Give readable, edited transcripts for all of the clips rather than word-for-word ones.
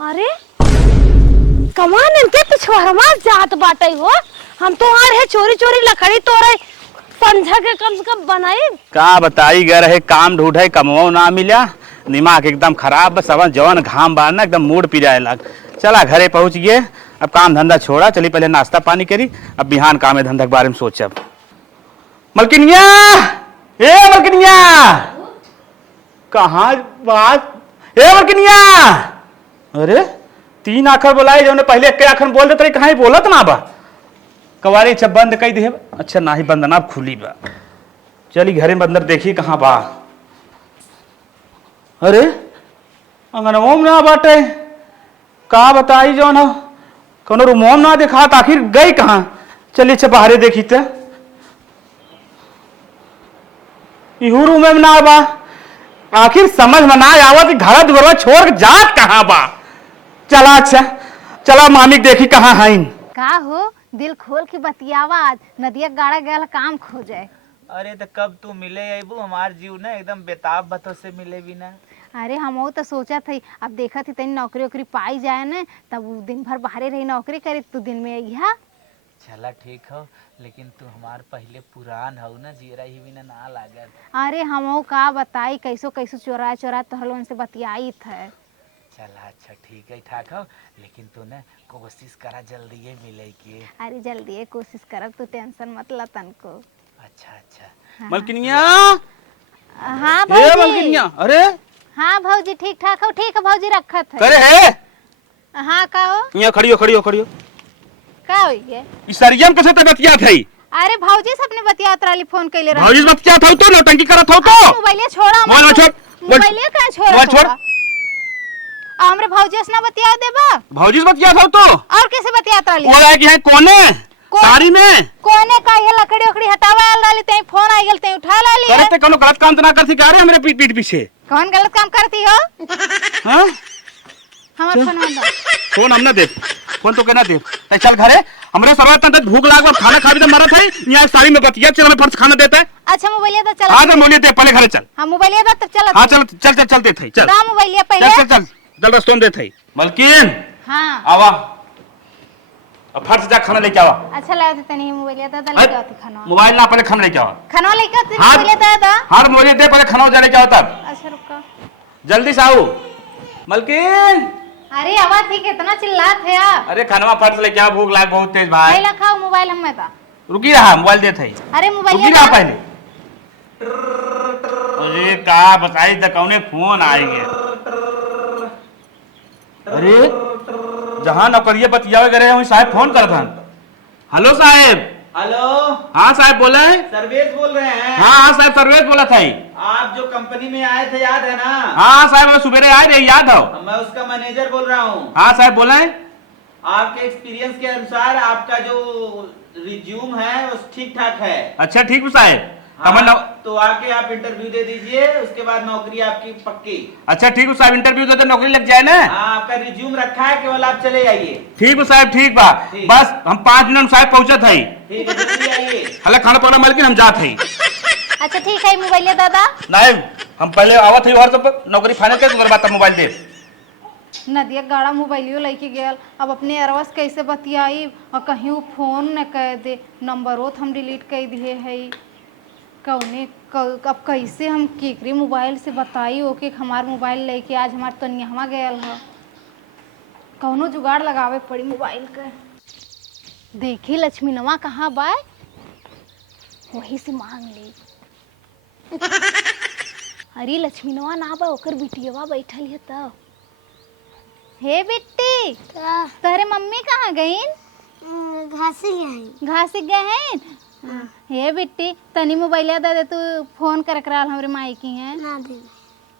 अरे कमान इनके पिछवाड़वा जात बाटे हो। हम तो आ रहे चोरी चोरी लकड़ी तोड़े पंजा के कम से कम बनाई। का बताई गए रहे काम ढूंढे कमो ना मिला, दिमाग एकदम खराब। बस अब जवन घाम बार ना एकदम मूड पी जाए लग। चला घरे पहुंच गए, अब काम धंधा छोड़ा, चली पहले नाश्ता पानी करी, अब बिहान काम धंधा के बारे में सोचब। मलकिनिया, ए मलकिनिया, कहाँ बात? ए मलकिनिया, अरे 3 आखर बोलाई जो पहले के आखर बोल देते कहाँ बोलत ना बा। कवारी अच्छा बंद कई दे। अच्छा ना ही बंद ना खुली बा। चली घरे में अंदर देखी कहाँ बा। अरे अंगनवा में ना बाटे, का बताई जो ना कोनो रूमो में ना देखा, आखिर गई कहाँ। चलिए अच्छा बाहरे देखी तो इहू रूम में ना बा। आखिर समझ में ना आवत घर दुआर छोड़ के जात कहाँ बा। चला अच्छा चला मामी देखी कहाँ है। का हो दिल खोल के बतियावा, आज नदिया गाड़ा गया काम खो जाए। अरे तो कब तू मिले अबू, हमार जीव ना एकदम बेताब बतो से मिले भी ना। अरे हम तो सोचा थी अब देखा थी तेनी नौकरी वोकरी पाई जाए ना, तब दिन भर बाहरे रही नौकरी करे, तू दिन में अइहा। चला ठीक हो, लेकिन तू हमार पहले पुरान हो ना, जीरा ही भी ना लागत। अरे हम का बताई कैसो कैसो चोरा चोरा तोहर उनसे बतियाई थे। चला अच्छा ठीक है ठाक हो, लेकिन तू ना कोशिश करा जल्दी मिले की। अरे जल्दी कोशिश करब, तू टेंशन मत ला तनको। अच्छा अच्छा। हाँ। मलकिनिया, हाँ ए भौजी। मलकिनिया, अरे हाँ भौजी ठीक ठाक हो। ठीक है भौजी रखत है। करे है। हाँ का हो, यहाँ खड़ी हो का होई है? इस सरियम कैसे ते बतिया थई? अरे भौजी से अपने बतियात रही, फोन कैले रही। भौजी बतिया थौ तो नौटंकी करत हौ तो। मोबाइल छोड़ा, मोबाइल छोड़, मोबाइल का छोड़ा, मोबाइल छोड़। हमरे भौजी से ना बतिया देबा। भौजी बतिया थौ तो और कैसे बतियात रही? बोला कि है कोने साड़ी में कोने का ये लकड़ी उकड़ी हटावा रही, तई फोन आ गेल, तई उठा ला लिए। करे ते कोनो गलत काम तो ना करथी का रे हमरे पीठ पीछे। कौन गलत काम करती हो? हां हमार फोन दो। फोन हम ना दे, फोन तो केना दे। ते चल घरे, हमरे सरवा तंत भूख लागल, खाना खा भी तो मरत है। यहाँ साड़ी में बतिया चल, हमें फर्ज खाना देता है। अच्छा मोबाइल दे चल। हां तो मोलिए दे, पहले घरे चल। हां मोबाइल दे तब चल। हां चल चल चल चल देत है, चल दा मोबाइल पहले। चल चल चल रस्तों देत है। मलकिन हां आवा, अब फर्ज जा खाना लेके आवा। अच्छा लागत तनी मोबाइल दे दा, लेके आती खाना। मोबाइल ना पहले खाना लेके आवा। खाना लेके आती मोबाइल दे दा। हां मोलिए दे, पहले खाना जा लेके आओ तब। अच्छा रुका, जल्दी से आओ मलकिन। अरे आवाज थी कितना चिल्लात है यार। अरे खानवा फट ले, क्या भूख लाग बहुत तेज भाई। पहले खाओ मोबाइल हमें दा। रुकी रहा, मोबाइल देत है। अरे मोबाइल रुकी रहा पहले। अरे का बताई त कौने फोन आएंगे। अरे जहां नौकरिया बतियावे करे वहीं साहब फोन करत हन। हेलो साहब। हेलो, हाँ साहब बोले। सर्वेश बोल रहे हैं? हाँ साहब सर्वेश बोला था। आप जो कंपनी में आए थे याद है ना? हाँ साहब मैं सुबह आए रहे, याद हो। मैं उसका मैनेजर बोल रहा हूँ। हाँ साहब बोले। आपके एक्सपीरियंस के अनुसार आपका जो रिज्यूम है वो ठीक ठाक है। अच्छा ठीक है साहब। हाँ, तो आके आप इंटरव्यू दे दीजिए, उसके बाद नौकरी आपकी पक्की। अच्छा ठीक है साहब, इंटरव्यू दे तो नौकरी लग जाए ना। हाँ आपका रिज्यूम रखा है, केवल आप चले आइए। ठीक है साहब, ठीक बा। बस हम 5 मिनट में साहब पहुंचत है। ठीक है जल्दी आइए। हला खाना पाना मालकिन हम जात है। अच्छा ठीक है मोबाइल दादा। नहीं हम पहले आवत है और तो नौकरी फाइनल कर, उसके बाद मोबाइल दे। नदिया गाड़ा मोबाइलियो लेके गया, अब अपने अरवस कैसे बतियाई और कहीं वो फोन न कर दे, नंबरों हम डिलीट कर दिए है। कौने अब कैसे हम केकरे मोबाइल से बताई ओके हमार मोबाइल लेके आज हमार तनिया गया है। कौनो जुगाड़ लगावे पड़ी मोबाइल का। देखी लक्ष्मीनवा कहाँ बा, वही से मांग ली। अरे लक्ष्मीनवा ना बा, ओकर बिटियवा बैठल है तब। हे बिट्टी, तोहरे मम्मी कहाँ गईन? घासी गए हैं। हे बिट्टी तनी मोबाइल दे दे, तू फोन कर हमरे माई की है ना दे।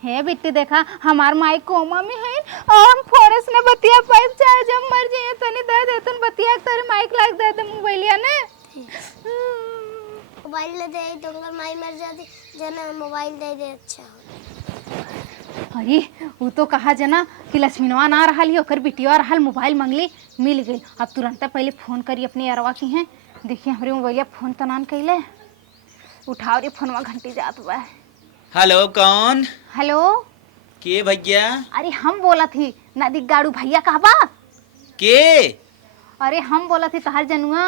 हे बिट्टी देखा हमार माई कोमा में है और हम फोन से बतिया पाइप चाहे जब मर जाए तनी दे दे, तुम बतिया तेरे माइक लाग दे दे मोबाइलिया ने। मोबाइल दे तो अगर माई मर जाती जना मोबाइल दे दे। अच्छा अरे वो तो कहा जना कि लक्ष्मीनवा ना रहल ही, ओकर बिटिया रहल, मोबाइल मंगली मिल गई। अब तुरंत पहले फोन करी अपने अरवा की हैं। देखिए हमारे मोबाइलिया फोन तो नान कैले, उठाओ रे फोनवा घंटी जात बा। हेलो कौन? हेलो के भैया? अरे हम बोला थी नदी गाड़ू भैया कहबा के अरे हम बोला थे तहर जनुआ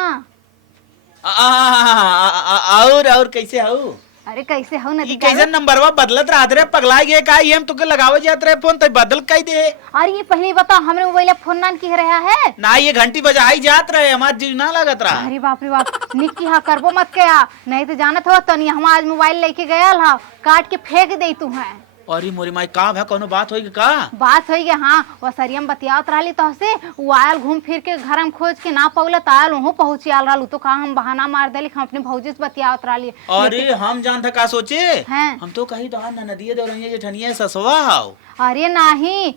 और कैसे हूँ अरे कैसे हो नदी कैसे नंबरवा बदलत रहत रे पगला गए का ये हम तुके लगावे जात रहे फोन तो बदल कई दे। अरे ये पहले बताओ हमरे मोबाइल फोन नान की रहा है ना ये घंटी बजाई जात रहे हमार जीव ना लगत रहा। अरे बाप रे बाप निक्की हाँ करबो मत क्या नहीं तो जानत हो तो हम आज मोबाइल लेके गया हा काट के फेंक दे तू है। अरे मोरी माई का है कोनो बात होई का बात होई गया हाँ वो सरियम बतियावत रहली तो से वो आयल घूम फिर के घर में खोज के ना पौलत आयल वहाँ पहुंची आल रहलू तो कहा हम बहाना मार देली हम अपने भौजी से बतियावत रहली। अरे हम जानता का सोचे हैं? हम तो कही तो नदिया दौड़िया जेठनिया ससवा हाउ। अरे नहीं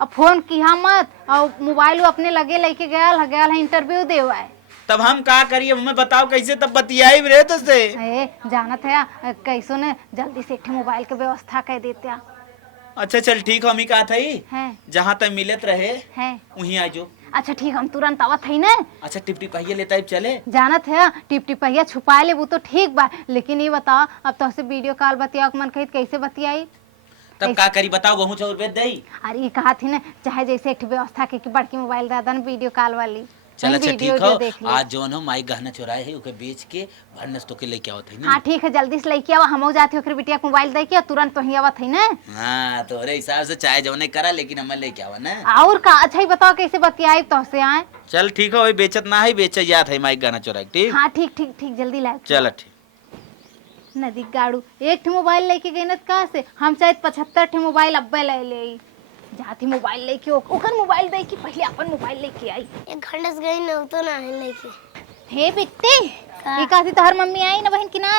अब फोन किया मत और मोबाइल अपने लगे लेके गया है इंटरव्यू देवा है। तब हम का करिए हमें बताओ कैसे तब बतियाई रे तो से जानत है कैसो ने जल्दी से एक मोबाइल के व्यवस्था कर देते। अच्छा चल ठीक हम ही कहा था हैं जहाँ तक मिलत रहे हैं वहीं आ जो। अच्छा ठीक हम तुरंत आवत है ना। अच्छा टिप टिप पहिए लेता चले जानत है टिप टिप पहिया छुपा ले वो तो ठीक बा लेकिन ये बताओ अब तो से वीडियो कॉल बतिया मन कही कैसे बतियाई तब का करी बताओ गहूँ चाउर बेच दई। अरे ये कहा थी ना चाहे जैसे एक व्यवस्था की बड़की मोबाइल दादा ना वीडियो कॉल वाली चल अच्छा ठीक हो आज जो न माई गहना चुराए है ओके बेच के भरनस तो के लेके आवत है ना। हां ठीक है जल्दी से लेके आवा हमो जाते ओकर बिटिया को मोबाइल दे के तुरंत वही आवत है ना। हां तोरे हिसाब से चाहे जो नहीं करा लेकिन हम लेके आवा ना। और का अच्छा ही बताओ कैसे बतियाई तो से आए। चल ठीक है बेचत ना है बेच जात है माई गहना चुराए ठीक। हां ठीक ठीक ठीक जल्दी ला चल ठीक। नदी गाड़ू एक मोबाइल लेके गई न कहां से हम शायद 75 मोबाइल अब्बे ले ले जाती मोबाइल लेके ओकर मोबाइल दे की पहले अपन मोबाइल लेके आई। एक घंटे से गई न तो ना है लेके। हे बिट्टी ये कहती तोहर मम्मी आई ना बहन की ना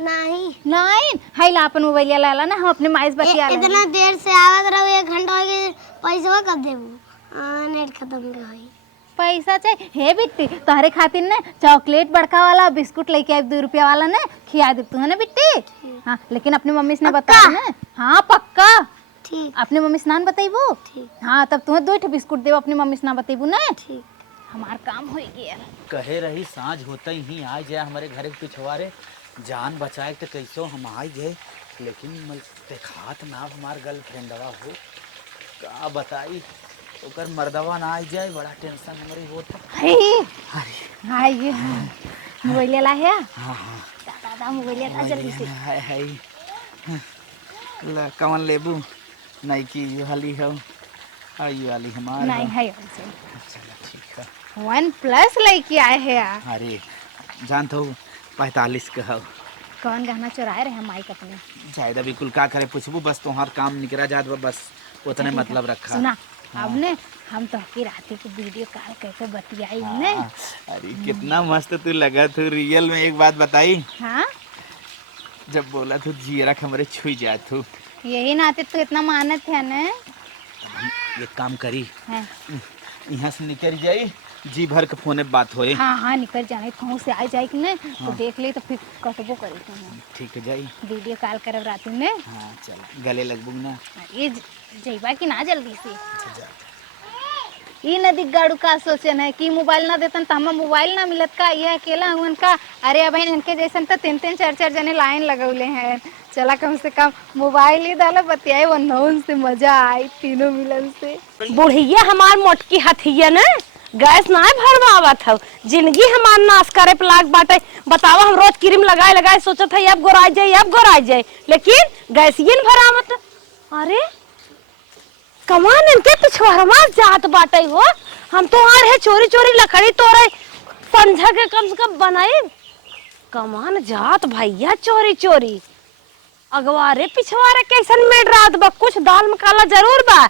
नहीं नहीं हाय ला अपन मोबाइल ला ला ना हम अपने माइस बतिया ले। इतना देर से आवत रहो 1 घंटा हो गए पैसा कब देबू नेट खत्म के होई पैसा चाहिए। हे बिट्टी तोहरे खातिर ना चॉकलेट बड़का वाला बिस्कुट लेके आई 2 रुपया वाला ना खिया दे तू है ना बिट्टी। हाँ लेकिन अपनी मम्मी से बता ना। हाँ पक्का ठीक अपने मम्मी स्नान बताइबू। हाँ तब तुम्हें 2 बिस्कुट देव अपनी मम्मी स्नान बताइबू ना। ठीक हमार काम हो गया। कहे रही सांझ होते ही आ जाए हमारे घर के पिछवाड़े जान बचाए तो कैसो हम आ जाए लेकिन देखात ना हमार गर्लफ्रेंडवा हो का बताई ओकर मर्दवा ना आ जाए बड़ा टेंशन हमारी होता। हाय ये मोबाइल ला है। हां हां दादा मोबाइल ला जल्दी से। हाय हाय ला कौन लेबू नहीं की ये वाली हो ये वाली हमारी नहीं है चलो ठीक है OnePlus लेके आए हैं यार। अरे जानते हो 45 का हो। कौन गहना चुराए रहे माइक अपने जायदा बिल्कुल का करे पूछबू बस तुम्हार काम निकला जात बस उतने मतलब रखा। सुना अब ने हम तो की रात को वीडियो कॉल करके बतियाई ने। अरे कितना मस्त तू लगा तू रियल में एक बात बताई। हाँ जब बोला तू जीरा हमारे छुई जा तू यही नाते तू इतना मानत है ना। एक काम करी हाँ यहाँ से निकल जाई जी भर के फोने बात होए। हाँ हाँ निकल जाए कहूँ से आ जाए कि नहीं तो देख ले तो फिर कटबो करे ठीक है जाई वीडियो कॉल करब रात में। हाँ चल गले लगबू ना ये जइबा कि ना जल्दी से। ये नदी गाड़ू का सोचन है कि मोबाइल ना देतन तो हमें मोबाइल ना मिलत का ये अकेला हुन का। अरे अब इनके जैसन तो 3-3 4-4 जने लाइन लगौले हैं। चला कम से कम मोबाइल ही डाला बतियाए वो नौन से मजा आई तीनों मिलन से। बुढ़िया हमार मोटकी हथिया ना गैस ना भरवावत हो जिंदगी हमार नाश करे प्लाक बाटे। बतावा हम रोज क्रीम लगाए लगाए सोचत है अब गोराई जाए लेकिन गैस ये भरावत। अरे कमान इनके पिछवाड़वा जात बाटे हो हम तो आ रहे चोरी चोरी लकड़ी तोड़े पंजा के कम से कम बनाए कमान जात भैया चोरी चोरी अगवारे पिछवारे कैसन मेड रात बा कुछ दाल में काला जरूर बा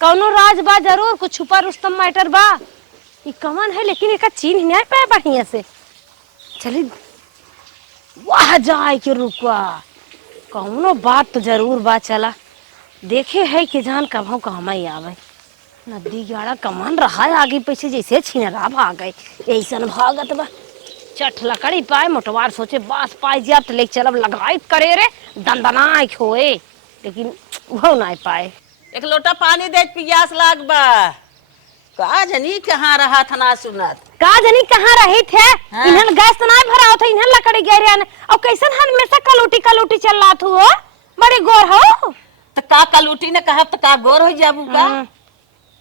कौनो राज बा जरूर कुछ छुपा रुस्तम मैटर बा। ये कमान है लेकिन एक चीन नहीं पाए बढ़िया से चली वह जाए के रुका कौनो बात तो जरूर बा। चला देखे है कि जान कब कहमा ही आवे नदी गाड़ा कमान रहा आगे पीछे जैसे छिनरा भाग गए ऐसा भागत बा। चट लकड़ी पाए मोटवार सोचे बास पाए जा तो ले चलब लगाई करे रे दंदनाई खोए लेकिन वो नहीं पाए। एक लोटा पानी दे पियास लाग बा का जनी कहाँ रहा था ना सुनत का जनी कहाँ रही थे। हाँ? इन्हन गैस तो नहीं भरा था इन्हन लकड़ी गेरे और कैसन हमेशा कलूटी चल रहा था वो बड़ी गोर हो तो का कलूटी ने कहा तो का गोर हो जाबू का।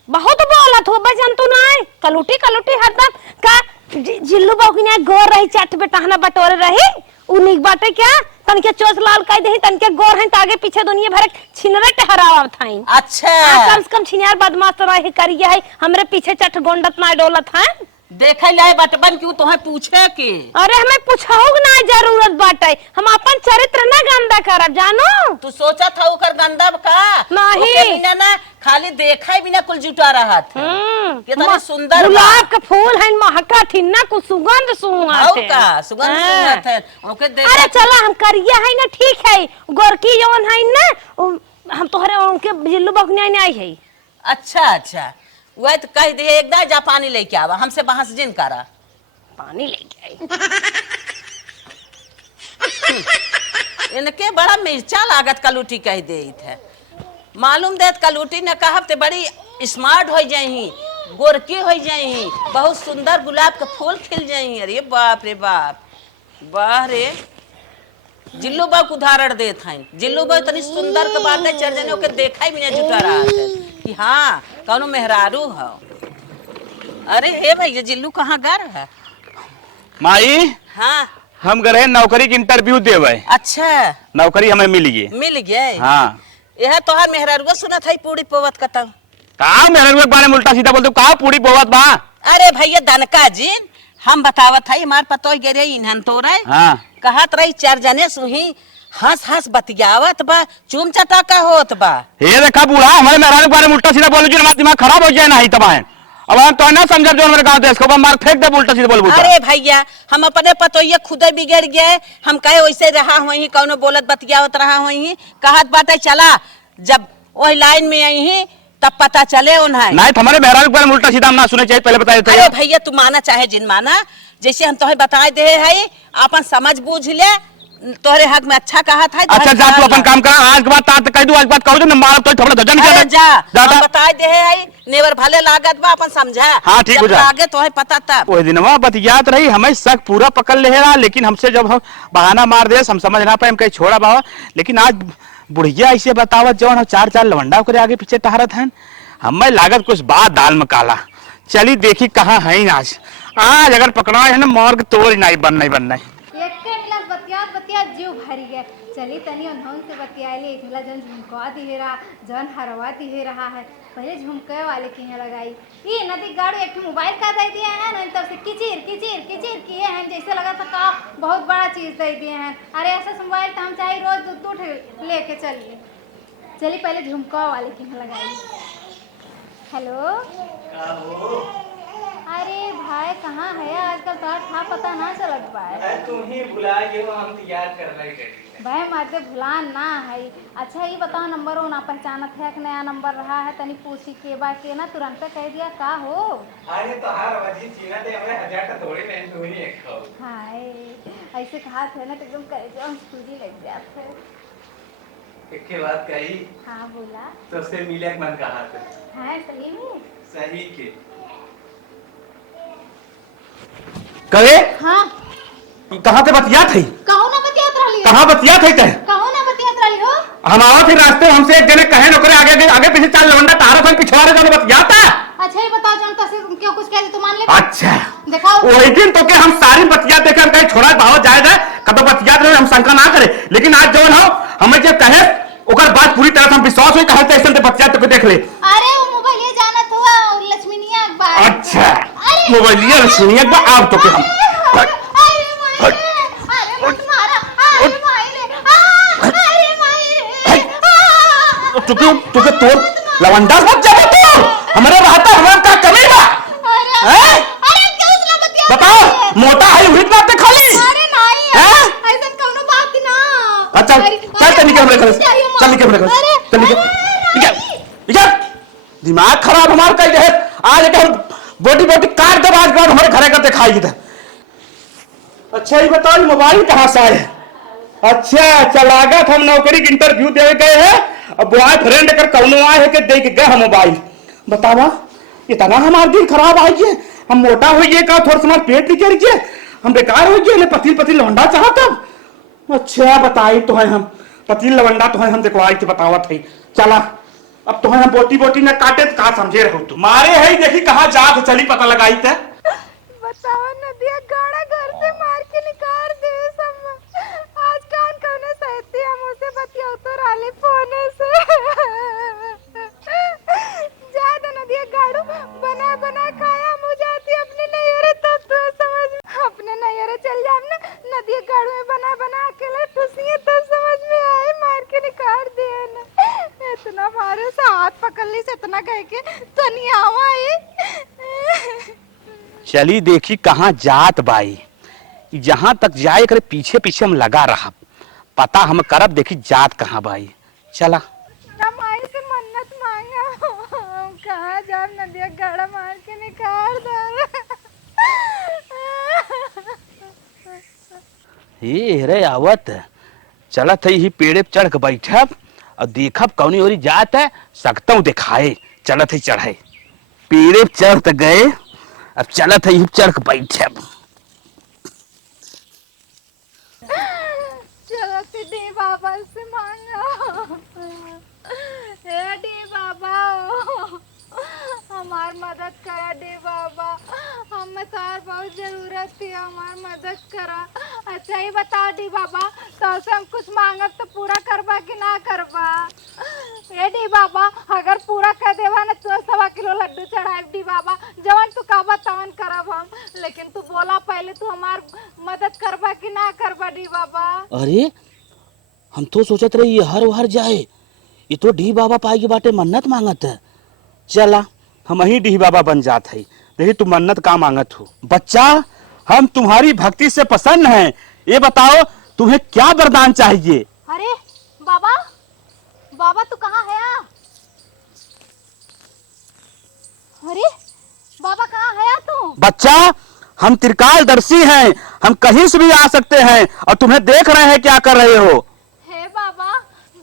बहुत बोलत हो बजन तू नहीं कलूटी कलूटी हरदम का जिल्लू बौकने गोर रही चट बेटहना बटोरे रही उ निक बाटे क्या तनके चोच लाल कह दही तनके गोर हैं आगे पीछे दुनिया भर छिनरे टहराव थाई अच्छा कम से कम छिनियार बदमाश तो रही करिए है हमरे पीछे चट गोंडत ना डोलत है देखे लाए बटबन क्यों तुम्हें पूछे के? अरे हमें पूछाओग ना जरूरत बाटे हम अपन चरित्र ना गंदा करब जानो तू सोचा था उकर गंदा का नहीं। ओके बिना ना खाली देखा बिना कुल जुटा रहा था कितना सुंदर बा। गुलाब के फूल है महका थी ना कुछ सुगंध आओ का सुगंध सुंगत है ओके देख। अरे चला हम करिया है ना ठीक है गोरकी जौन है ना हम तोहरे उनके जिल्लू बकने नहीं आई है। अच्छा अच्छा वह तो कह दिए एकदम जा पानी लेके आवा हमसे बहस जिन करा पानी लेके आई इनके बड़ा मिर्चा लागत कलूटी कह दे थे मालूम देत कलूटी ने कहब ते बड़ी स्मार्ट हो जाही गोरकी हो जाही बहुत सुंदर गुलाब के फूल खिल जाही। अरे बाप रे बाप वाह रे जिल्लू बाबू को उदाहरण देत हैं जिल्लू बाबू इतनी सुंदर के बात है चल जने ओके देखा ही बिना जुटा रहा है कि हाँ कौनो मेहरारू है। अरे हे भैया जिल्लू कहाँ घर है? माई हाँ हम गए नौकरी की इंटरव्यू देवे। अच्छा नौकरी हमें मिल गई। मिल गए हाँ यह तोहार मेहरारू सुना था पूरी पोवत कतम कहा मेरे बारे में उल्टा सीधा बोलते कहा पूरी बोवत बा। अरे भैया दनका जिन हम बतावत है हमार पतो गे इन्हन तो रहे हाँ कहत रही चार जने सुही हंस हंस बतियावत बा चूम चटाका होत बा। ये देखा बूढ़ा हमारे मेहरारू के बारे में उल्टा सीधा बोलो जो हमारा दिमाग खराब हो जाए ना ही तबाह अब हम तो ना समझ जो मेरे गाँव देश को मार फेंक दे उल्टा सीधा बोल। अरे भैया हम अपने पतो ये खुदे बिगड़ गए हम कहे वैसे रहा हुई कौनो बोलत बतियावत रहा हुई कहत बातें चला जब वही लाइन में आई ही तब पता चले उन्हें नहीं हमारे मेहरारू के बारे में उल्टा सीधा हम ना सुने चाहिए पहले बता देते। अरे भैया तू माना चाहे जिन माना जैसे हम तोहे बताए दे है अपन समझ बूझ ले तोहरे हक में अच्छा कहा था। अच्छा जा तू अपन काम कर आज के बाद तात कह दू आज बात कहू ना मार तो थोड़ा धजन अरे जा जा हम बताए दे है नेवर भले लागत बा अपन समझा। हाँ, ठीक हो जा। आगे तोहे पता तब वो दिनवा बतियात रही हमें शक पूरा पकड़ ले रहा लेकिन हमसे जब हम बहाना मार दे हम समझ ना पाए हम कहीं छोड़ा बाबा लेकिन आज बुढ़िया ऐसे बतावत जवन हम चार चार लवंडा करे आगे पीछे टहरत हैं हमें लागत कुछ बात दाल में काला चली देखी कहाँ है आज आज अगर पकड़ा है ना मार के तोड़ नहीं बनना बतिया जीव भरी गए चली तनी उन्होंने से बतियाली इधला जन झुमका दिहे रहा जन हरवा दिहे रहा है पहले झुमके वाले की है लगाई ये नदी गाड़ी एक मोबाइल का दे दिए हैं ना तब से किचिर किचिर किचिर किए हैं जैसे लगा था का बहुत बड़ा चीज दे दिए हैं। अरे ऐसा मोबाइल तो हम चाहिए रोज दूध लेके चलिए चली पहले झुमका वाले की है लगाई। हेलो अरे भाई कहाँ है आजकल तो था पता ना चलत पाए तुम ही भुला गए हो हम तो याद कर रहे भाई माते भुलान ना है। अच्छा ये बताओ नंबर हो ना पहचानत है कि नया नंबर रहा है तनी पूछी के बा के ना तुरंत कह दिया का हो। अरे तो हर वजी चीना दे हमने हजार का थोड़ी नहीं तू ही एक खाओ हाय ऐसे कहा थे ना एकदम करे जो सूजी लग जात है। एक के बात कही हाँ बोला तो उससे मिले मन कहा थे है सही में सही के करे हाँ कहाँ से बतिया थी कहूँ ना बतियात रही कहाँ बतिया थी ते कहूँ ना बतियात रही हो हम आवत ही रास्ते हमसे एक जने कहे नौकरे आगे आगे पीछे चार लवंडा तारा था पिछवाड़े जाने बतियाता। अच्छा ये बताओ जानता से क्यों कुछ कहते तो मान ले अच्छा दिखाओ वही दिन तो के हम सारी बतिया देखे हम कहीं छोड़ा भाव जाए कदम बतिया रहे हम शंका ना करे लेकिन आज जवन हो हमें जब कहे ओकर बात पूरी तरह से हम विश्वास हुई कहे ऐसे बतिया तो देख ले। अरे वो मोबाइल ये जाना हुआ लक्ष्मीनिया अखबार अच्छा मोबाइल लिया लक्ष्मीनिया अखबार आप तो के हम तुके तो लवंडा सब जब तो हमारे रहता हमारे का कमी बा बताओ मोटा है हुई बात खाली अरे नहीं ऐसा कोनो बात ना। अच्छा चल चल निकल हमरे घर चल निकल हमरे घर चल निकल दिमाग खराब हमार कर दे आज के हम बोटी बोटी काट दे आज बाद हमारे घरे का दिखाई दे। अच्छा ये बताओ मोबाइल कहाँ से आए? अच्छा चलागत हम नौकरी की इंटरव्यू दे गए हैं अब बॉय फ्रेंड कर कौनो आए है कि देख गए मोबाइल बतावा इतना हमारा दिन खराब आ गया हम मोटा हो गए का थोड़ा सा पेट निकल गया हम बेकार हो गए पति पति लवंडा चाहता। अच्छा बताई तो है हम पति लवंडा तो है हम देखवाई के बतावा थे चला अब तुम्हें हम बोटी बोटी न काटे तो कहा समझे रहो तुम मारे है देखी कहाँ जात चली पता लगाई थे। बताओ नदिया गाड़ा घर से मार के निकाल दे सब। आज कान कौने सहती हम उसे बतियाओ तो राली फोने से। ज्यादा नदिया गाड़ू बना बना खाया मुझे आती अपने नैयरे तब तो समझ अपने नैयरे चल जाम ना नदिया गाड़ू में बना बना अकेले ठुसिए तब समझ में आए मार के निकाल दिया ना। इतना मारे से हाथ पकड़ ली से इतना कह के तो नहीं आवा ये। चली देखी कहाँ जात बाई जहां तक जाए करे पीछे पीछे हम लगा रहा पता हम करब देखी जात कहाँ बाई। चला माई से मन्नत मांगा हम कहाँ जाब नदिया गाड़ा मार के निकाल दे। ये रे आवत चलत है ही पेड़े पे चढ़ के बैठब और देखब कौनी ओरी जात है सकता हूँ दिखाए चलत है चढ़े पेड़े पे चढ़ तो गए अब चलत है ही चढ़ के बैठब। चलो डी बाबा से मांगा हे डी बाबा हमार मदद करा डी बाबा हमें तार बहुत जरूरत थी हमार मदद करा। अच्छा ही बताओ डी बाबा तो से हम कुछ मांगब तो पूरा करबा कि ना करबा। ए डी बाबा अगर पूरा कर देवा ना तो 1.25 किलो लड्डू चढ़ाए डी बाबा जवन तू कहबा तवन करब हम। लेकिन तू बोला पहले तू हमार मदद करबा कि ना करबा डी बाबा। अरे हम तो सोचत रहे ये हर हर जाए ये तो डी बाबा पाई के बाटे मन्नत मांगत है। चला हम ही डी बाबा बन जात है देखी तू मन्नत का मांगत हो। बच्चा हम तुम्हारी भक्ति से प्रसन्न हैं ये बताओ तुम्हें क्या वरदान चाहिए। अरे बाबा बाबा तू कहाँ है? अरे बाबा कहाँ है तू? बच्चा हम त्रिकालदर्शी हैं हम कहीं से भी आ सकते हैं और तुम्हें देख रहे हैं क्या कर रहे हो। हे बाबा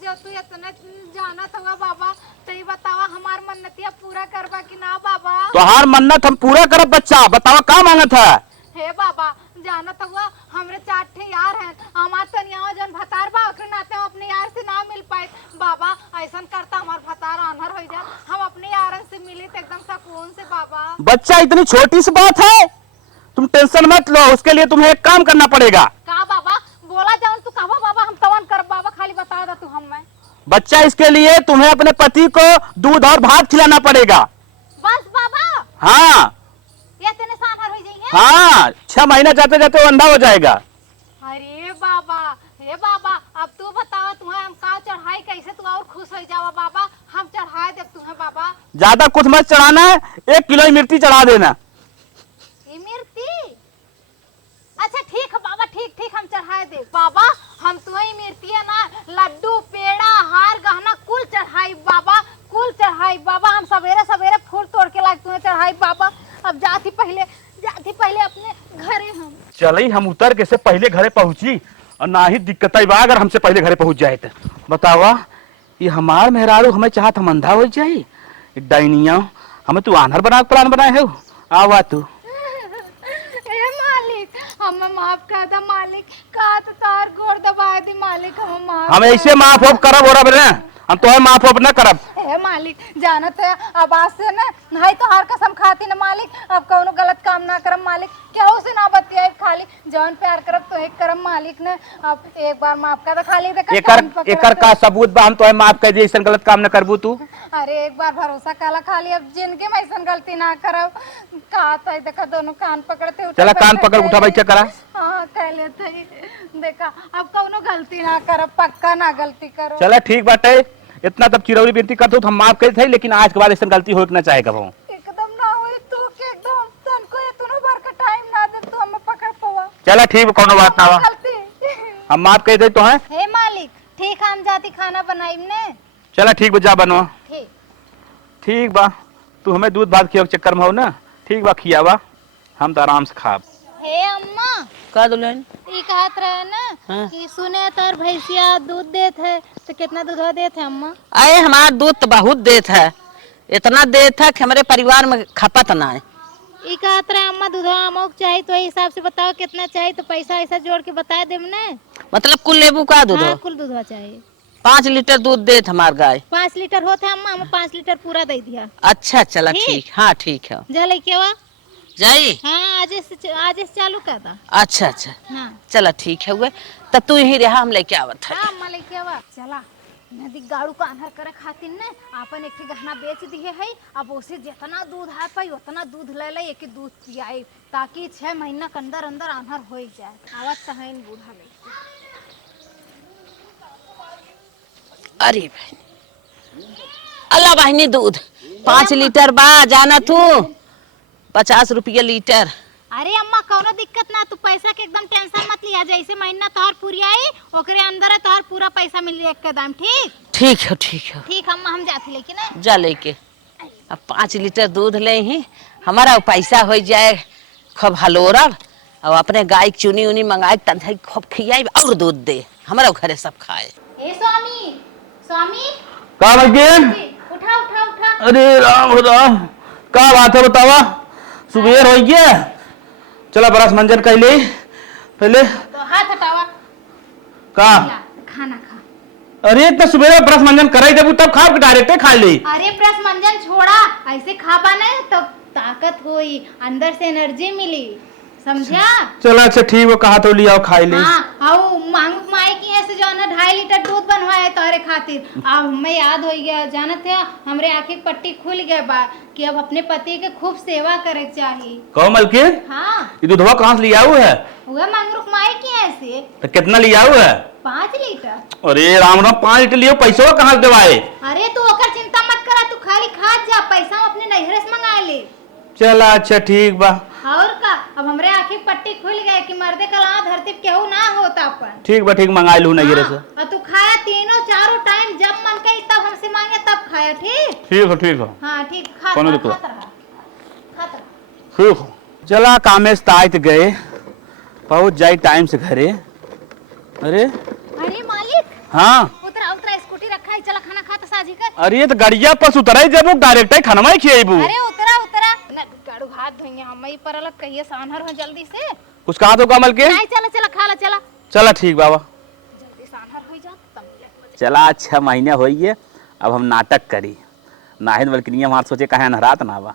जब तू इतना जाना था बाबा तो ये बतावा हमार मन्नतिया पूरा करबा कि ना बाबा। तुम्हार मन्नत हम पूरा करब बच्चा बताओ क्या मांगत है। हे बाबा जाना तो हुआ हमरे 4 ठे यार हैं हमार तनिया जन भतार बा ओकरे नाते हम अपने यार से ना मिल पाए बाबा ऐसा करता हमार भतार आनहर हो जाए हम अपने यारन से मिले तो एकदम सुकून से बाबा। बच्चा इतनी छोटी सी बात है तुम टेंशन मत लो उसके लिए तुम्हें एक काम करना पड़ेगा। का बाबा बोला जाऊन तू कहबा बाबा हम तवन कर बाबा खाली बता दे तू हमें। बच्चा इसके लिए तुम्हें अपने पति को दूध और भात खिलाना पड़ेगा। बस बाबा हाँ ये तेने सानहर हो जाइए। हाँ 6 महीना जाते जाते वो अंधा हो जाएगा। अरे बाबा हे बाबा अब तू बताओ तुम्हें हम का चढ़ाई कैसे तू और खुश हो जावा बाबा हम चढ़ाए दे तुम्हें बाबा। ज्यादा कुछ मत चढ़ाना है 1 किलो मिर्ची चढ़ा देना। मिर्ची अच्छा ठीक है बाबा ठीक ठीक हम चढ़ाए दे बाबा हम तुम्हें मिर्ची है ना लड्डू पेड़ा हार गहना कुल चढ़ाई बाबा कुल चढ़ाई बाबा हम सवेरे सवेरे फूल तोड़ के लाग तुम्हें चढ़ाई बाबा। अब जाती पहले अपने घरे हम चल हम उतर के से पहले घरे पहुंची और ना ही दिक्कत आई बा अगर हमसे पहले घरे पहुंच जाए तो बतावा ये हमार मेहरारू हमें चाहत हम अंधा हो जाए डाइनिया हमें तू आनहर बना प्लान बनाए है आवा तू। हमें माफ कर दे मालिक का तो तार गोड़ दबाए दी मालिक हम माफ हम ऐसे माफ होप करब हो रहा हम तो माफ होप न करब। ए मालिक जानत है अब आज से ना नहीं तो हर कसम खाती ना मालिक अब कौनो गलत काम ना करम मालिक क्या उसे ना बतिया खाली जौन प्यार करब तो एक करम मालिक ने अब एक बार माफ कर दे खाली दे एकर का सबूत बा हम तो माफ कर दी ऐसा गलत काम न करबू तू। अरे एक बार भरोसा काला खाली अब जिंदगी में ऐसा गलती ना करब का तो देखा दोनों कान पकड़ते चला कान पकड़ उठा बैठा करा। हाँ कह लेते ही देखा अब कौनो गलती ना करब पक्का ना गलती करो। चला ठीक बाटे इतना तब चिरौरी विनती करते हो तो हम माफ कर थे लेकिन आज के बाद ऐसा गलती हो ना चाहे कब एकदम ना हो तू के एकदम तन को इतना बार का टाइम ना दे तो हमें पकड़ पवा। चला ठीक कोनो बात ना हम माफ कर दे तो हैं। हे मालिक ठीक हम जाती खाना बनाई ने। चला ठीक बा जा बनवा ठीक ठीक बा तू हमें दूध भात खियो चक्कर में हो ना ठीक बा खियावा हम तो आराम से खाब। हे अम्मा का दुल्हन ई कहत रहे ना हाँ। कि सुने तार भैंसिया दूध देत है तो कितना दूध देत है अम्मा? अरे हमारा दूध तो बहुत देत है इतना देत है कि हमारे परिवार में खपत ना है। ई कहत रहे अम्मा दूध अमुक चाहिए तो हिसाब से बताओ कितना चाहिए तो पैसा ऐसा जोड़ के बता देम ना। मतलब कुल लेबू का दूध हाँ, कुल दूधवा चाहिए। 5 लीटर दूध देत हमार गाय। 5 लीटर होता है अम्मा, हमें 5 लीटर पूरा दे दिया। अच्छा चला ठीक? ठीक, हाँ ठीक है। जा लेके आवा। जाई। हाँ आज से चालू कर दा। अच्छा अच्छा हाँ चला ठीक है हुए, तब तू यही रहा, हम लेके आवत है। हाँ अम्मा लेके आवा। चला नदी गाड़ू का आन्हर करे खातिर ने आपन एक गहना बेच दिए है। अब उसे जितना दूध आ पाई उतना दूध ले ले, एक दूध पियाई, ताकि 6 महीना के अंदर अंदर आन्हर हो जाए। आवत तहन बूढ़ा ले। अरे भाई अल्लाह बहनी दूध 5 लीटर बा, जाना तू 50 रुपया लीटर। अरे अम्मा कौनो दिक्कत ना, तू पैसा के एकदम टेंशन मत लिया। जैसे महीना तोहर पूरी आई ओकरे अंदर तोहर पूरा पैसा मिल जाए एकदम। ठीक ठीक है ठीक है। ठीक अम्मा हम जाते लेकिन ना। जा लेके अब 5 लीटर दूध ले ही, हमारा पैसा हो जाए खूब हलोरब, और अपने गाय की चुनी उनी मंगाए तंधाई खूब खियाई और दूध दे, हमारा घरे सब खाए। ए स्वामी स्वामी का मलकिन? उठा उठा उठा। अरे राम राम, का बात है बतावा? सुबेर हो गया, चला बरस मंजन कर ले पहले। तो हाथ हटावा। का खाना खा। अरे इतना सुबेरे ब्रश मंजन कराई देबू तब खा के डायरेक्ट खा ली। अरे ब्रश मंजन छोड़ा, ऐसे खा पाना तब ताकत होई, अंदर से एनर्जी मिली, समझा? चला अच्छा ठीक है, कहा तो लिया खाई ले। हाँ आओ मांग माई की है से जो ना 2.5 लीटर दूध बनवाया तोहरे खातिर। अब हमें याद हो गया, जानत है हमरे आंखें पट्टी खुल गए बा कि अब अपने पति के खूब सेवा करे चाहिए। कहो मलकिन, हाँ ये दूधवा कहाँ से लिया हुआ है? वह मंगरूक माई की है से। तो कितना लिया हुआ है? 5 लीटर। अरे राम राम, 5 लीटर लियो, पैसा कहाँ से देवाए? अरे तू ओकर चिंता मत करा, तू खाली खा जा, पैसा हम अपने नैहरे से मंगा ले। चला अच्छा ठीक बा। और का अब हमरे आंखें पट्टी खुल गए कि मर्दे कला धरती केहू ना होता अपन। ठीक बा, ठीक मंगा लू नैहरे से। और तू खाया तीनों चारों टाइम, जब मन कही तब हमसे मांगे तब खाया। ठीक ठीक है ठीक है। हाँ ठीक, खा कौनो खा दिक्कत? खात रहा, खात रहा। ठीक हो। चला कामे से आयत गए, पहुंच जाए टाइम से घरे। अरे अरे मालिक हाँ, उतरा उतरा, स्कूटी रखा है, चला खाना खाता साजी कर। अरे तो गाड़िया पर उतराई जब डायरेक्ट ही खाना खियाबू। अरे उतरा उतरा ना, गाड़ू हाथ धोइए हम ही पर अलग कहिए सानहर हो जल्दी से। कुछ कहा तो कमल के? नहीं चला चला खा ला, चला चला ठीक बाबा। जल्दी सानहर हो जा तब। चला 6 महीने हो गए, अब हम नाटक करी। नाहिन बल्कि हमारे सोचे कहे नहरात ना बा।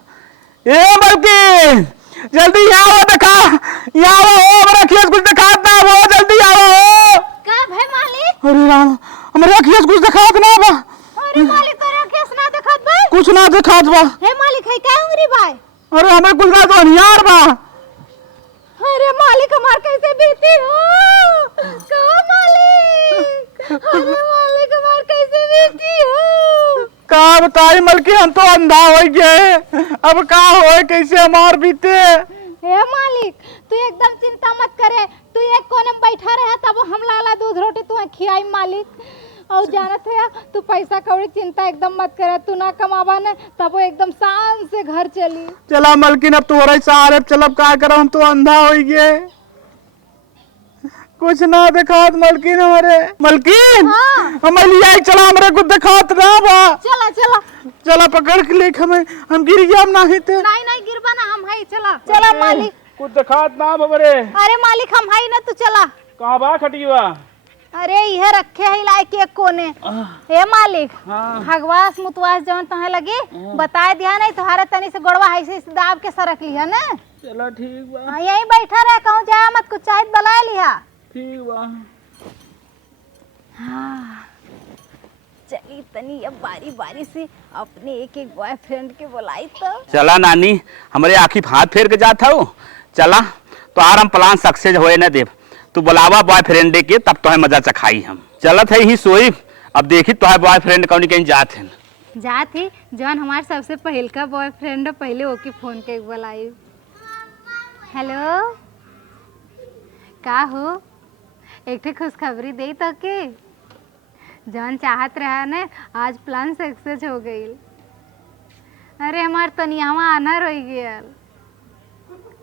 ए बल्कि जल्दी यहाँ आओ, देखा यहाँ आओ, हमारा खेत कुछ दिखात ना वो, जल्दी आओ। का भाई मालिक? अरे राम, हमारा खेत कुछ दिखात ना बा। अरे मालिक तोरा केस ना देखत बा? कुछ ना दिखात बा। हे मालिक है का उंगरी भाई? अरे हमें कुछ ना तो अनियार बा। अरे मालिक हमार कैसे बीती हो? कहो मालिक, अरे मालिक हमार कैसे बीती हो? का बताई मलकी, हम तो अंधा हो गए, अब का होए कैसे हमार बीते। हे मालिक तू एकदम चिंता मत करे, तू एक कोने में बैठा रहे तब हम लाला दूध रोटी तू खियाई मालिक। और जानत है तू पैसा कौड़ी चिंता एकदम मत करे, तू ना कमावा न तब वो एकदम शान से घर चली। चला मलकिन, अब तो रही सहारे चलब का करो, हम तो अंधा हो गए, कुछ ना दिखात मलकिन हमारे। मलकिन हाँ। हमें लिया चला, हमारे कुछ दिखात ना बा। चला चला चला पकड़ के लेके हम गिर गया, हम नहीं थे। नहीं गिरबा ना, हम है। चला चला मालिक। कुछ दिखात ना बबरे। अरे मालिक हम है ना, तू चला। कहाँ बा खटिया? अरे यह रखे है लाए के एक कोने। हे मालिक हाँ। हगवास मुतवास जवन तहे लगे बताए दिया नहीं, तुम्हारे तनी से गोड़वा ऐसे दाब के सरक लिया ना। चला ठीक बा। हाँ, यहीं बैठा रहे, कहूँ जाया मत, कुछ चाहे बला लिया। ठीक बा। हाँ चली तनी अब बारी बारी से अपने एक एक बॉयफ्रेंड के बुलाई तो। चला नानी, हमारे आखिर हाथ फेर के जाता हूँ। चला तो आराम प्लान सक्सेस होए ना देव, तू बुलावा बॉयफ्रेंड के, तब तो है मजा चखाई हम। चलत है ही सोई, अब देखी तो है बॉयफ्रेंड कौन कहीं जात है। जात ही जौन हमारे सबसे पहल का बॉयफ्रेंड पहले ओके फोन के बुलाई। हेलो का हो, एक ठे खुशखबरी दे तो के जौन चाहत रहा ने आज प्लान सक्सेस हो गई। अरे हमार तनियावा आनर हो गया।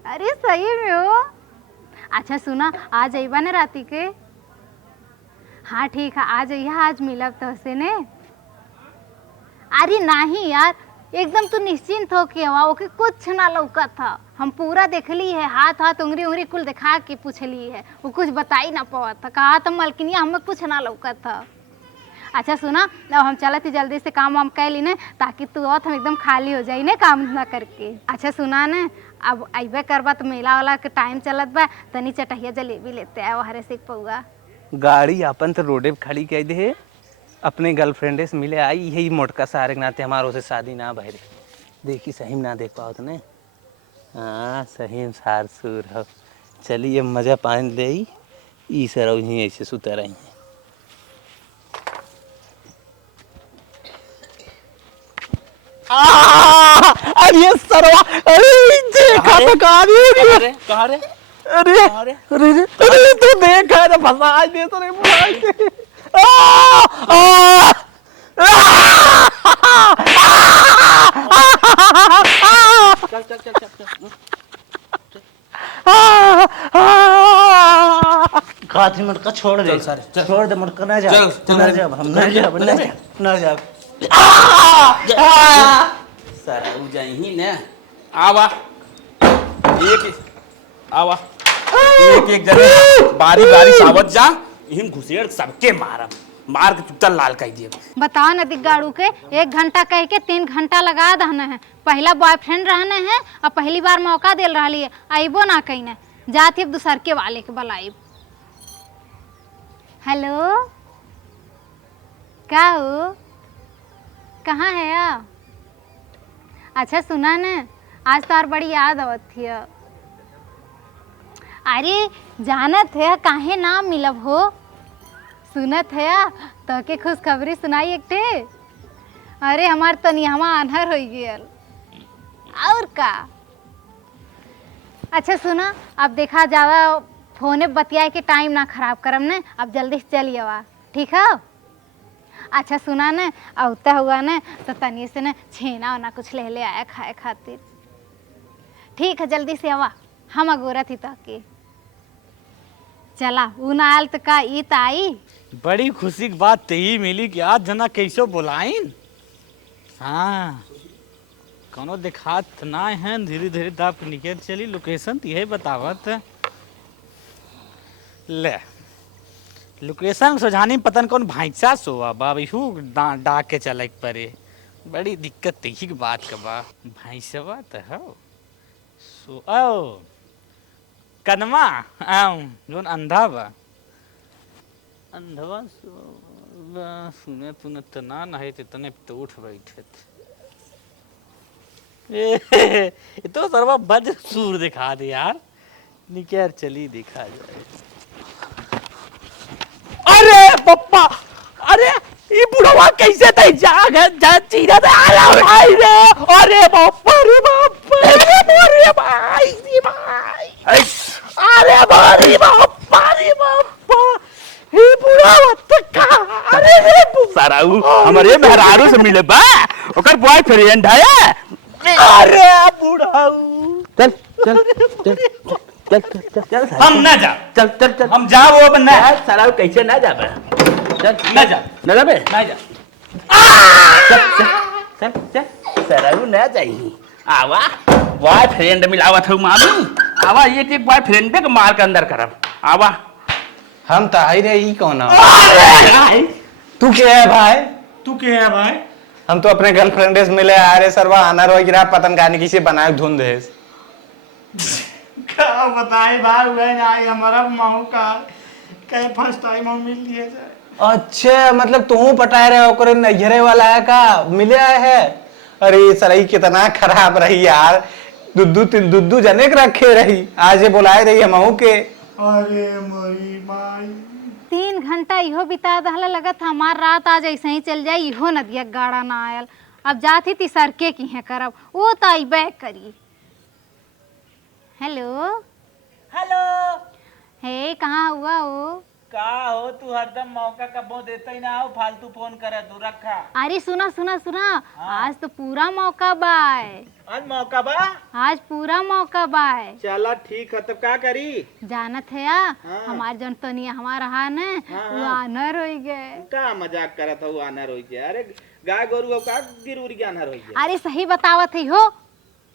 अरे सही में हो। अच्छा सुना, आज अइबा ने राती के? हाँ ठीक है, आज अइहा, आज मिलब तो से ने। अरे नहीं यार, एकदम तू निश्चिंत हो के हवा, ओके कुछ ना लौका था, हम पूरा देखली है, हाथ हाथ उंगली उंगली कुल दिखा के पूछली है, वो कुछ बताई ना पावा था, कहा तो मलकिनिया हमें कुछ ना लौका था। अच्छा सुना, अब हम चलत ही जल्दी से काम वाम कर ली ने, ताकि तू और हम एकदम खाली हो जाई ने काम ना करके। अच्छा सुना ने, अब अइबे करबा तो मेला वाला के टाइम चलत बा, तनी चटहिया जलेबी लेते आए हरे से पौआ। गाड़ी अपन तो रोडे पे खड़ी कह दे, अपने गर्लफ्रेंडे से मिले आई, यही मोटका सारे के नाते हमारो से शादी ना भरे। देखी सही में ना देख पाओ तो ने। हाँ सही में सार सुर हो। चलिए मजा पानी ले ई सर ही ऐसे सुते रही हैं। अरे सरवा, अरे देखा तो कहाँ रे? अरे अरे अरे तू देखा ना, फंसा दे तो नहीं फंसा दे। चल चल चल चल काठी मुटका छोड़ दे, छोड़ दे मुटका, ना जा, ना जा, हम ना जा, ना जा, ना जा। सारा उ जाही ने आवा एक जने बारी बारी सावत जा, हिम घुसेड़ सबके मार के चुपचाप लाल कह दिए। बताओ नदी गाड़ू के 1 घंटा कह के 3 घंटा लगा दहने है। पहला बॉयफ्रेंड रहने हैं और पहली बार मौका दिल रही है, आइबो ना कहीं ने जाती दूसर के वाले के बुलाइब। हेलो क्या हो, कहाँ है आप? अच्छा सुना ने, आज तो और बड़ी याद आवत थी। अरे जानत है काहे ना मिलब हो, सुनत है तो के खुशखबरी सुनाई एक ठे। अरे हमार तनियामा आन्हर हो गयल और का। अच्छा सुना, अब देखा ज़्यादा फोने बतियाए के टाइम ना खराब करम ने, अब जल्दी से चलिए वा, ठीक है? अच्छा सुना ने, औता हुआ ने तो तनी से ने छेना वना कुछ ले आया खाए खातिर। ठीक है जल्दी से आवा, हम अगोरत ही ताके चला। ऊ ना आयल तो का ई त आई। बड़ी खुशी की बात तही मिली कि आज जना कैसो बुलाइन। हाँ कोनो दिखात ना है, धीरे धीरे दाप निकल चली लोकेशन तो यही बतावत ले। लोकेशन सोझानी पतन कौन भाईसा सोआ बाब इहू डाक के चल परे, बड़ी दिक्कत तही की बात का बा। भाईसवा तो हो सो ओ कनमा जोन अंधा बा, अंधवा सुने तुने तना नहीं तने तो उठ बैठे। ये तो सर्वा बज सूर दिखा दे यार, निकर चली दिखा जाए। अरे पप्पा, अरे ये बुढ़वा कैसे तय जाग जा चीरा दे आया भाई रे। अरे पप्पा रे बाप, अरे मोरे भाई रे भाई, अरे मोरे बाप रे बाप, ये बुढ़वा तो का। अरे रे साराऊ हमारे मेहरारू से मिले बा, ओकर बॉयफ्रेंड है। अरे बुढ़ाऊ चल चल चल चल चल चल, हम ना जा, चल चल चल, हम जाओ अब ना। सारा कैसे ना जाबे, चल ना जा, ना जाबे, ना जा। चल चल चल चल, सारा ना जाई। आवा बॉयफ्रेंड मिलावत हूँ मालूम, आवा एक बॉयफ्रेंड के मार के अंदर करब। आवा हम तो आई रे, ई कौन है? अरे तू क्या है भाई? तू क्या है भाई? हम तो अपने गर्लफ्रेंड से मिले आ रहे सरवा, आना रोई गिरा पतन कहानी किसी बनाए धुंध है। क्या बताई भाई, वही आई हमारा माऊ का कहीं फर्स्ट टाइम हम मिल लिए जाए। अच्छा मतलब तू पटाए रहे ओकरे नैहरे वाला है का मिले आए है? अरे सराई कितना खराब रही यार, दुद्दू जने के रखे रही, आज ये बुलाए रही हम के। अरे मोरी माई 3 घंटा इहो बिता दहला, लगत हमार रात आज ऐसे ही चल जाई। इहो नदिया गाड़ा ना आयल, अब जाती ती सरके की है करब, वो तो आई बैक करी। हेलो हेलो, हे कहाँ हुआ हो? का हो तू हरदम मौका कबो देता ही ना हो, फालतू फोन करे तू रखा। अरे सुना सुना सुना, आज तो पूरा मौका बाय, आज मौका बा, आज पूरा मौका बाय। चला ठीक है, तब का करी? जानत है हमार जन तनिया हमारा रहा न, वो आनर हो गए। का मजाक करत हो, आनर होई के? अरे गाय गोरु का गिरूरी के आनर होई के? अरे सही बतावत है हो,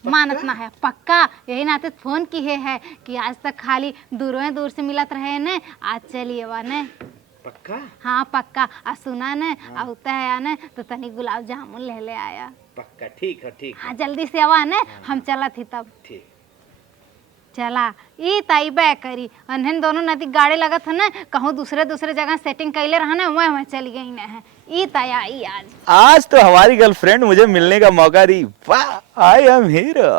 मानत ना है पक्का, यही नाते फोन की है कि आज तक खाली दूर से मिलत रहे ने, आज चलिए वा ने। पक्का? हाँ पक्का। आ सुना न औता है न तो तनी गुलाब जामुन ले आया। पक्का, ठीक है, ठीक हाँ जल्दी से आवा न, हम चला थी तब। ठीक। चला ई ताइबे करी अनहन दोनों नदी गाड़ी लगत है न, कहूँ दूसरे जगह सेटिंग कैले रहा न, वह चली गई न है। ई तया ई आज तो हमारी गर्लफ्रेंड मुझे मिलने का मौका दी। वाह, आई एम हीरो।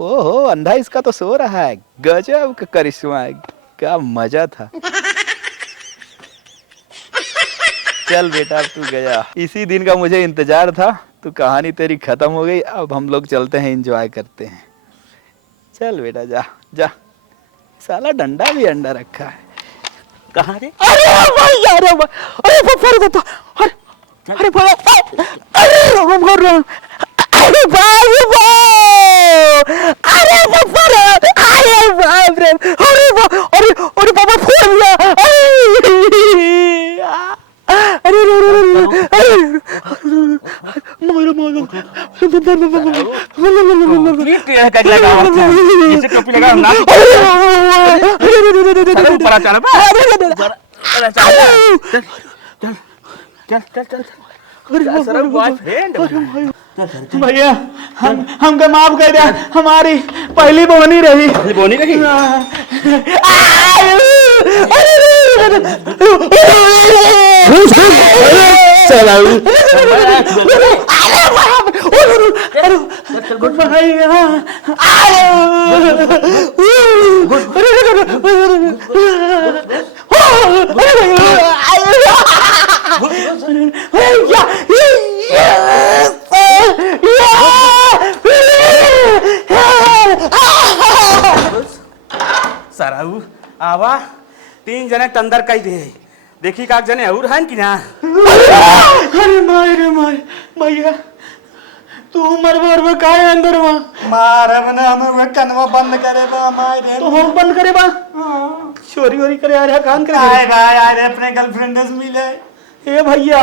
ओहो, अंधा इसका तो सो रहा है। गजब का करिश्मा है, क्या मजा था। चल बेटा अब तू गया, इसी दिन का मुझे इंतजार था। तो कहानी तेरी खत्म हो गई, अब हम लोग चलते हैं, एंजॉय करते हैं। चल बेटा जा जा। साला डंडा भी अंडा रखा है। कहाँ रे? अरे भाई, अरे भाई, अरे बता, अरे भाई, अरे भाई, अरे बाप रे, अरे बाबा फोड़ लिया। अरे टोपी लगा ना, ऊपर चल भैया, हमको माफ कर दिया, हमारी पहली बोनी रही। बोनी रही? सराऊ आवा, 3 जने तंदर कई दे। देखी काक जने और हैं कि ना? अरे माय रे माय, भैया तू मरबर का है अंदर वहां मारब ना, हम कनवा बंद करे बा माय रे। तो हम बंद करे बा? चोरी वोरी करे आ रहा, कान करे आए भाई, आ रहे अपने गर्लफ्रेंड से मिले। ए भैया,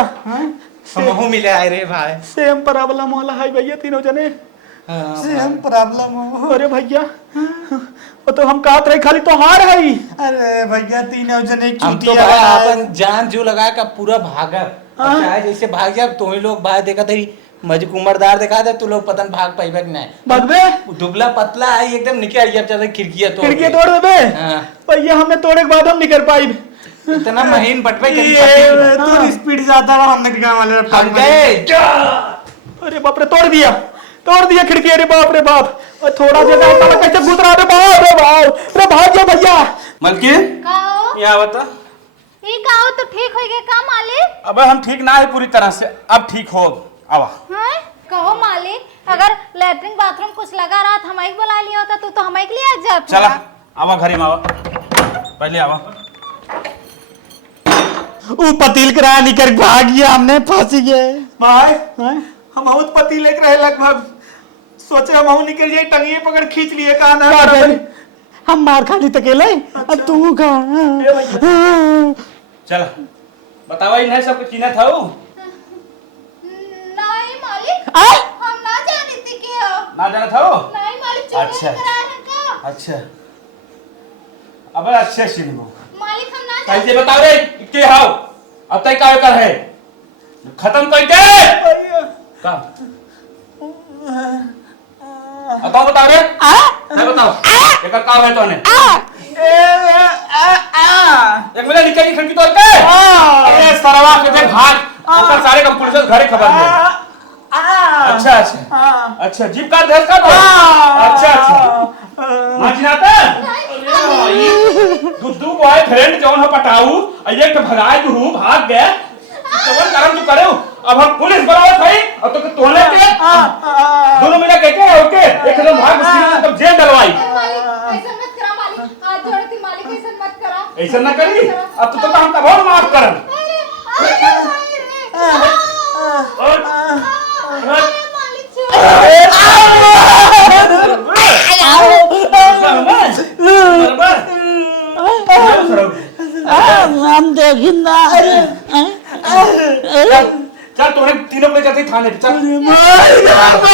हमहू मिले आए रे भाई। सेम प्रॉब्लम होला है भैया, तीनों जने सेम प्रॉब्लम हो। अरे भैया, वो तो हम कहत रहे खाली तो हार है। अरे भैया, तीनों जने हम तो भाई अपन जान जो लगा का पूरा भागब, चाहे जैसे भाग जाब। तो ही लोग भाई देखा तेरी मजक उम्रदार देखा दे, तू लोग पतन भाग पाइबे कि नहीं? भागबे? दुबला पतला है एकदम, निकल आइए चल खिड़कियां तोड़ देबे। भैया हमने तोड़े के बाद हम निकल पाई। इतना महीन बटवे तू स्पीड ज्यादा रहा, हमने क्या वाले हम गए। अरे बाप रे, तोड़ दिया खिड़की। अरे बाप रे बाप, थोड़ा जगह कैसे घुस रहा है। बाप रे बाप, अरे भाग जा भैया। मलकिन कहो यहाँ बता। ई कहो तो ठीक हो गए का मालिक? अब हम ठीक ना है पूरी तरह से, अब ठीक हो। आवा। हाँ? कहो मालिक, अगर लैट्रिन बाथरूम कुछ लगा रहा था हमारे बुला लिया होता, तू तो हमारे लिए आ जाता। चला आवा घरे में आवा, पहले आवा। वो पतील किराया निकल भाग गया, हमने फांसी गए भाई। हम बहुत पतीले के रहे लगभग, सोचे हम निकल जाए, टंगिए पकड़ खींच लिए। कहा हम मार खा ली तकेले। अब तू कहा? चल बतावा, इन्हें सब कुछ चिन्ह था। नहीं मालिक, हम ना जाने थे कि ना जाना था वो? नहीं मालिक, चोरी अच्छा करा है का? अच्छा, अब अच्छे सिंह मालिक हम ना कैसे बता रे के हाउ, अब तक क्या कर है, खत्म कर दे का। अब बता रे, नहीं बताओ एक का है तो ने। एक मिनट निकल की खिड़की तोड़ के। अरे सरवा के देख भाग, ऊपर सारे का पुलिस घरे खबर है। अच्छा अच्छा अच्छा, जीप का देश का तो अच्छा अच्छा माचिनाता दुद्दू बॉयफ्रेंड जौन हो पटाऊ, एक तो भगाए तू भाग गए, तो वो करम तू करे। अब हम पुलिस बुलाओ भाई, और तो तोड़ने के दोनों मिला के ओके एकदम भाग, तब जेल डलवाई। ऐसा मत करा मालिक, आज जोड़ती मालिक, ऐसा मत करा। ऐसा ना करी, अब तो हम कब और माफ करम। हम देखिंदा। चल तोड़े तीनों पे जाते थाने पे चल। अरे भैया,